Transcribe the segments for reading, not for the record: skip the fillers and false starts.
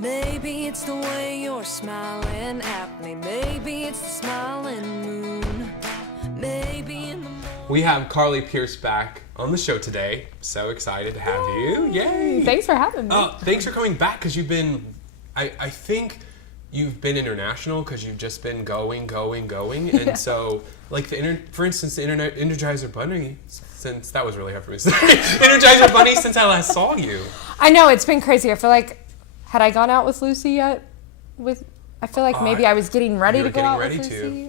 Maybe it's the way you're smiling at me. Maybe it's the smiling moon. Maybe in the morning. We have Carly Pearce back on the show today. So excited to have you. Yay! Thanks for having me. Thanks for coming back because you've been, I think you've been international because you've just been going. And so, like, for instance, the Energizer Bunny, since that was really hard for me to say. Energizer Bunny since I last saw you. I know, it's been crazy. I feel like, had I gone out with Lucy yet? I feel like maybe I was getting ready to go out with Lucy.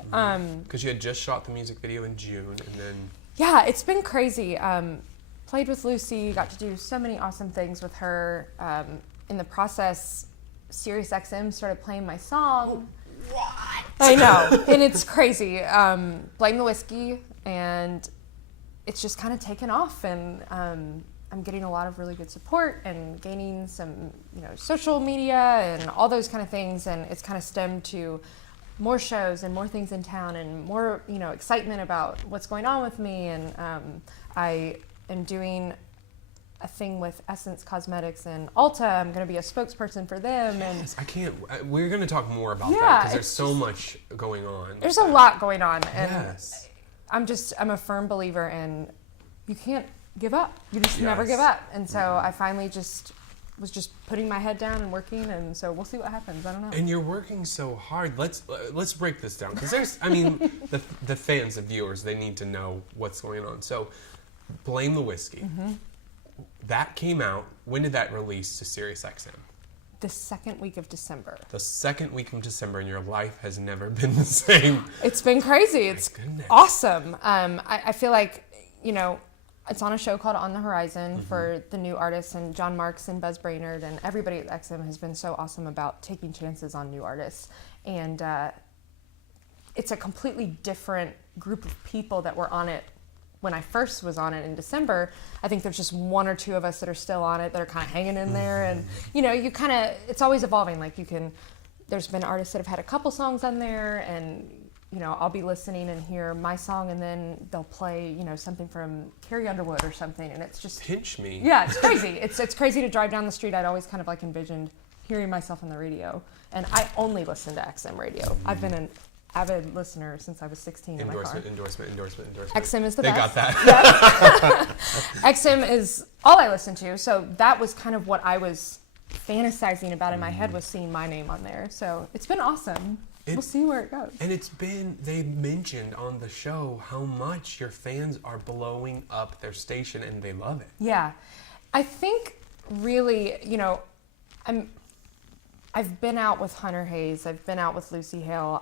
Because you had just shot the music video in June, and then... Yeah, it's been crazy. Played with Lucy, got to do so many awesome things with her. In the process, Sirius XM started playing my song. What? I know, and it's crazy. Blame the Whiskey, and it's just kind of taken off, and I'm getting a lot of really good support and gaining some, social media and all those kind of things, and it's kind of stemmed to more shows and more things in town and more, excitement about what's going on with me. And I am doing a thing with Essence Cosmetics and Ulta. I'm going to be a spokesperson for them. Yes, we're going to talk more about that because there's so much going on. There's a lot going on, and yes. I'm a firm believer in you can't give up. You just never give up. And so I finally was putting my head down and working, and so we'll see what happens. I don't know. And you're working so hard. Let's break this down because the fans, the viewers, they need to know what's going on. So, Blame the Whiskey. Mm-hmm. That came out. When did that release to Sirius XM? The second week of December. The second week of December, and your life has never been the same. It's been crazy. It's awesome. I feel like, it's on a show called On the Horizon for the new artists, and John Marks and Buzz Brainerd and everybody at XM has been so awesome about taking chances on new artists. And it's a completely different group of people that were on it when I first was on it in December. I think there's just one or two of us that are still on it that are kind of hanging in there. And, it's always evolving. Like there's been artists that have had a couple songs on there, and I'll be listening and hear my song, and then they'll play, something from Carrie Underwood or something, and it's just... Pinch me. Yeah, it's crazy. It's crazy to drive down the street. I'd always kind of envisioned hearing myself on the radio, and I only listen to XM radio. I've been an avid listener since I was 16 in my car. Endorsement. XM is the best. They got that. Yes. XM is all I listen to, so that was kind of what I was fantasizing about in my head, was seeing my name on there. So it's been awesome. We'll see where it goes. And they mentioned on the show how much your fans are blowing up their station, and they love it. Yeah. I think really, I've been out with Hunter Hayes. I've been out with Lucy Hale.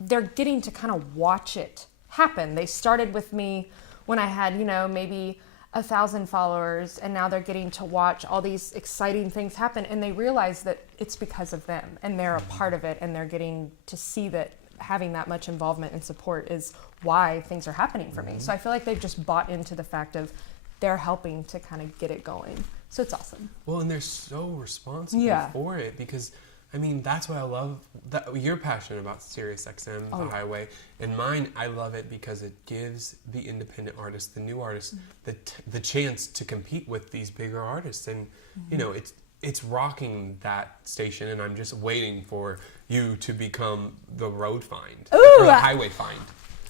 They're getting to kind of watch it happen. They started with me when I had, maybe 1,000 followers, and now they're getting to watch all these exciting things happen, and they realize that it's because of them, and they're a part of it, and they're getting to see that having that much involvement and support is why things are happening for me. So I feel like they've just bought into the fact of they're helping to kind of get it going. So it's awesome. Well, and they're so responsible for it, because that's what I love. That you're passionate about Sirius XM, the Highway, and mine. I love it because it gives the independent artists, the new artists, the chance to compete with these bigger artists, and it's rocking that station. And I'm just waiting for you to become the road find or the highway find.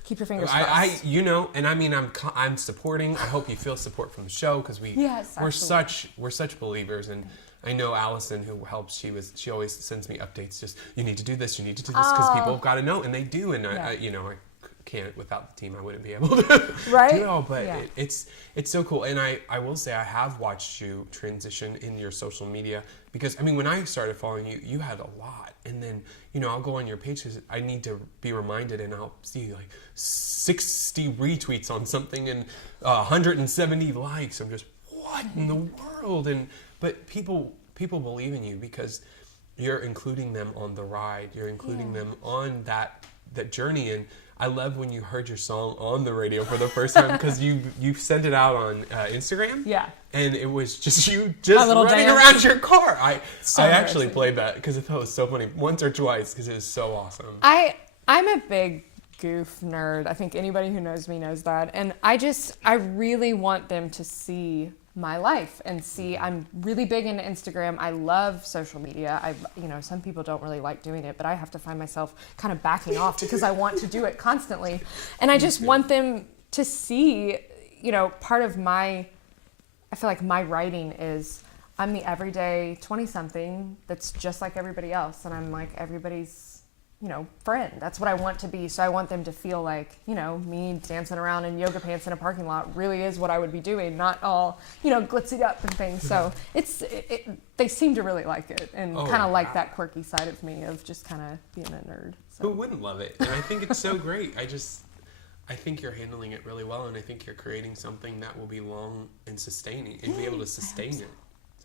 Keep your fingers crossed. And I'm supporting. I hope you feel support from the show, because we're such believers. And I know Allison, who helps. She always sends me updates. Just, you need to do this, because people have got to know, and they do. And I can't, without the team, I wouldn't be able to do it all. But it's so cool. And I will say, I have watched you transition in your social media, because when I started following you, you had a lot. And then, I'll go on your page because I need to be reminded, and I'll see 60 retweets on something and 170 likes. I'm just, what in the world? But people believe in you because you're including them on the ride. You're including them on that journey. And I love when you heard your song on the radio for the first time, because you sent it out on Instagram. Yeah. And it was just you running around your car. I actually played that because I thought it was so funny, once or twice, because it was so awesome. I'm a big goof nerd. I think anybody who knows me knows that. And I really want them to see my life and see. I'm really big into Instagram. I love social media. Some people don't really like doing it, but I have to find myself kind of backing off because I want to do it constantly. And I just want them to see, part of I feel like my writing is, I'm the everyday 20-something that's just like everybody else. And I'm like everybody's, friend. That's what I want to be. So I want them to feel like, me dancing around in yoga pants in a parking lot really is what I would be doing, not all, glitzy up and things. So they seem to really like it and kind of like that quirky side of me of just kind of being a nerd. So. Who wouldn't love it? And I think it's so great. I think you're handling it really well, and I think you're creating something that will be long and sustaining and be able to sustain it.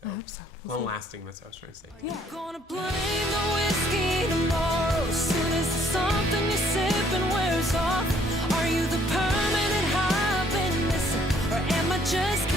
So, I hope so. Long lasting, that's what I was trying to say. You're gonna blame the whiskey tomorrow as soon as something you're sipping wears off. Are you the permanent high I've been missing, or am I just